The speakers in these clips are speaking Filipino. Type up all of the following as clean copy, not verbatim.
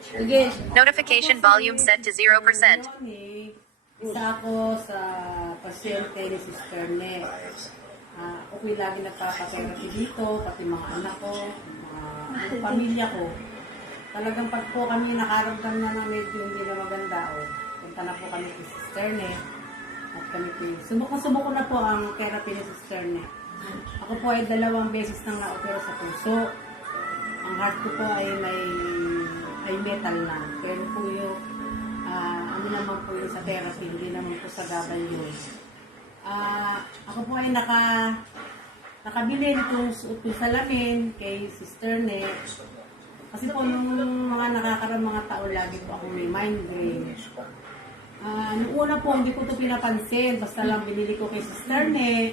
Sige. Notification volume set to 0%. Isa ako sa pasyente ni Sister Ne. Okay lagi nagpapatherapy dito, pati mga anak ko, mga pamilya ko. Talagang pag po kami nakaramdam na ng medyo hindi na maganda, punta na po kami kay Sister Ne. At kami po, sumuko na po ang therapy ni Sister Ne. Ako po ay 2 beses nang na-opera sa puso. Ang heart ko po ay may metal na. Pero po yung, ano naman po yung sa therapy, hindi naman po sa gabay yun. Ako po ay nakabili nitong salamin kay Sister Ne. Kasi po nung mga nakakaroon mga taon, lagi po ako may migraine. Noong una po, hindi ko ito pinapansin. Basta lang binili ko kay Sister Ne.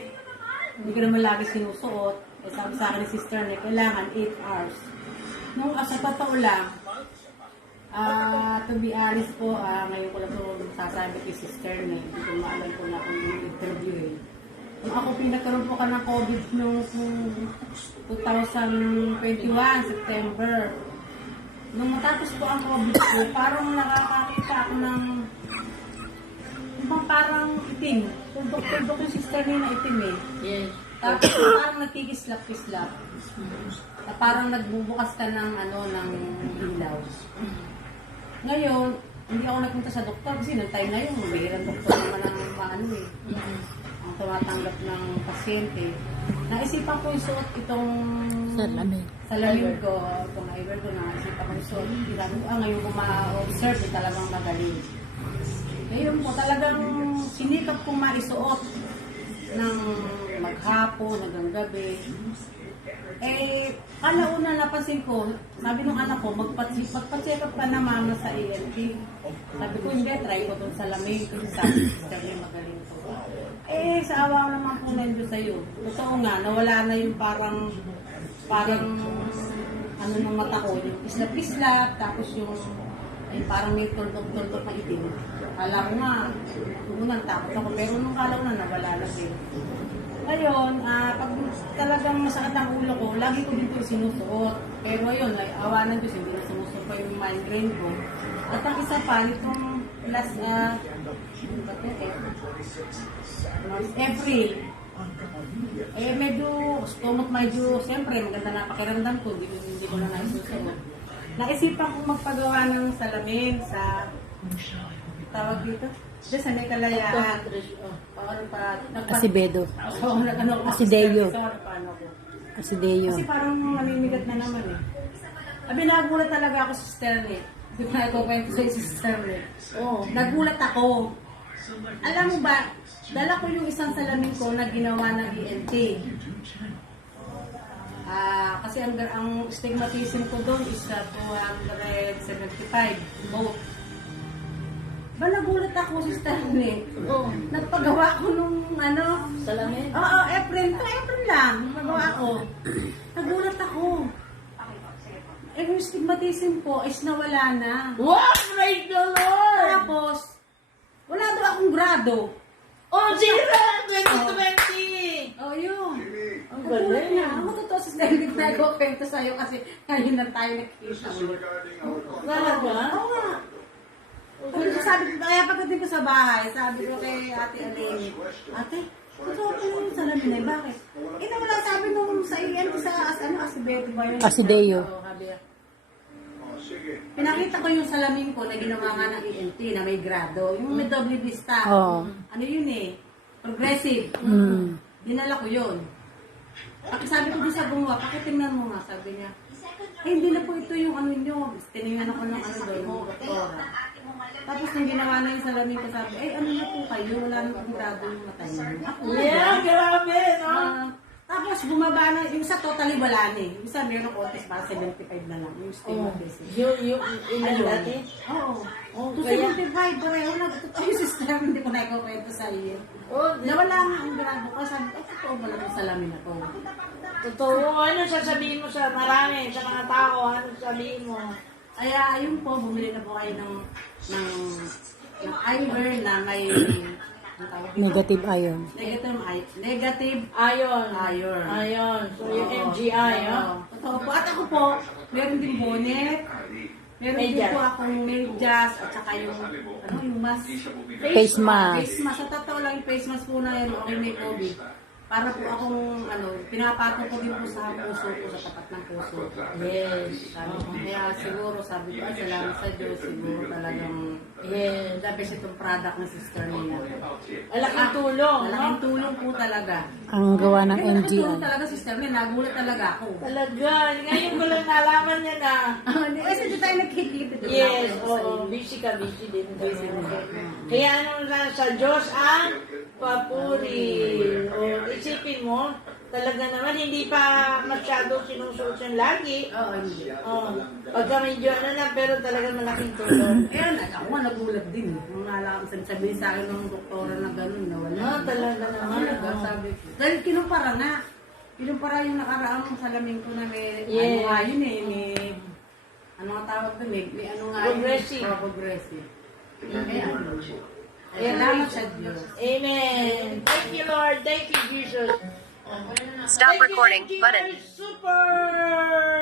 Hindi ko naman lagi sinusuot. Sabi sa akin ni Sister Ne, kailangan 8 hours. Nung sa totoo lang, to be honest po, ngayon ko lang po sasabi kay Sister Ne, hindi ko maalam po na kung yung interview eh. Nung ako pinagkaroon po ka ng COVID noong 2021, September. Nung matapos po ang COVID ko, parang nakakakita ako ng parang itim. Tuldok yung Sister Ne na itim eh. Yes. Tapos parang nagkikislap-kislap. Parang nagbubukas ka ng ng ilaw. Ngayon, hindi ako nagpunta sa doktor kasi nung time na yun, mabihirang doktor naman ang ang tumatanggap ng pasyente. Naisipan ko isuot itong salamin ko, itong eyewear ko, naisipan ko isuot. Ngayon ko ma-observe, talagang magaling. Ngayon po, talagang sinikap kong maisuot ng maghapon, hanggang gabi. Kalauna napansin ko, sabi nung anak ko, magpa-check up ka na mama sa ENT. Sabi ko, hindi, try ko itong salamin. Kasi sabi, Sister Ne, magaling ko. Sa awa ko naman po nandun sa'yo. Totoo nga, nawala na yung parang ng mata ko, yung islap-islap, tapos yung parang may tuldok-tuldok na itim. Kala ko nga, unang takot ako, pero nung kala ko na, nawala na din. Ngayon, pag talagang masakit ang ulo ko, lagi ko dito sinusuot. Pero yun, ay awa ng Diyos, hindi na sinusuot pa yung migraine ko. At ang isa pa, nitong last, April, medyo, siyempre, maganda na pakiramdam ko, hindi ko na naisusuot. Naisipan ko magpagawa ng salamin sa, tawag dito? Diyan sa may Kalayaan. Asibedo. Asideyo. Asideyo. Kasi parang mamimigat na naman eh. Nagulat talaga ako sa Sister Ne. Hindi ko na ikukwento sa Sister Ne. Nagulat ako. Alam mo ba, dala ko yung isang salamin ko na ginawa ng ENT. Kasi ang stigmatism ko doon is 275 both. Nagulat ako, Sister Ne. Nagpagawa ko nung Salamin? Oo, April lang. Nagpagawa ko. Nagulat ako. Yung stigmatism ko is nawala na. Wow! Praise the Lord! Tapos, wala daw akong grado. Zira! 2020! Yun. Ang galing. Ako totoo, Sister Ne, na ikukwento sa'yo kasi ngayon na tayo nakikita ulit. Talaga? Oo nga. Kaya pagdating ko sa bahay, sabi ko kay Ate Aline, Ate, totoo ko yung salamin na, bakit? Nawala sabi nung sa ENT sa Asibedo ba yun? Asideyo. Pinakita ko yung salamin ko na ginawa nga ng ENT na may grado. Yung may double vista. Ano yun eh? Progressive. Dinala ko yun. Sabi ko din sa gumawa, pakitingnan mo nga, sabi niya. Hindi na po ito yung nyo. Tinignan ako ng doon, ng doktora. Tapos nung ginawa na yung salamin ko, sabi, ano na po kayo? Wala na pong grado yung mata niyo. Yeah, grabe, no? Tapos bumaba na, yung sa totally wala na eh. Yung sa meron ko, pa 75 na lang. Yung stigmatism. Yung ilan dati? Oo. 275, pareho na. Totoo yung sister, hindi ko na ikakwento sa iyo. Nawala nga ang grado ko. Sabi ko, totoo ba lang yung salamin na to? Totoo. Ano sasabihin mo sa marami, sa mga tao? Ano sasabihin mo? Ayun po, bumili na po kayo ng eyewear na may ang tawag dito? Negative iron. Negative Ayon. iron. Ayon. So, yung Oo. MGI, ha? Oo. Totoo po. At ako po, meron din bonnet. Meron din Medyas. po akong medyas at saka yung, yung mask. Face mask. Face mask. Sa totoo lang yung face mask po na yun, okay may COVID. Para po akong, pinapatong ko din po sa puso ko, sa tapat ng puso ko. Yes. Sabi ko, kaya siguro, sabi ko, ay, salamat sa Diyos, siguro talagang, Yes. the best itong product ng Sister Nina. Malaking tulong, no? Malaking tulong po talaga. Ang gawa ng Kaya malaking tulong MGI. talaga, Sister Nina, nagulat talaga ako. Talaga. Ngayon ko lang nalaman niya na. Kasi di tayo nagkikita. Yes, oo. Busy ka, busy din. Kaya ano na sa Diyos ang papuri. O, isipin mo, talaga naman, hindi pa masyado sinususun lagi. Oo, hindi. Oh, pagka medyo ano na, pero talaga malaking tulong. Kaya ako nga nagulat din. Nung nalaman, sabihin sa akin ng doktora na gano'n, na wala. Ah, talaga naman. Talaga, sabi ko. Dahil kinumpara nga. Kinumpara yung nakaraang salamin ko na may, Yes. ano nga yun eh, may, ano nga tawag doon eh, may ano nga yun. Progressive. Progressive. Kaya ano. Kaya salamat sa Diyos. Amen. Thank you, Lord. Thank you, Jesus. Stop Thank you, recording thank you, button. Super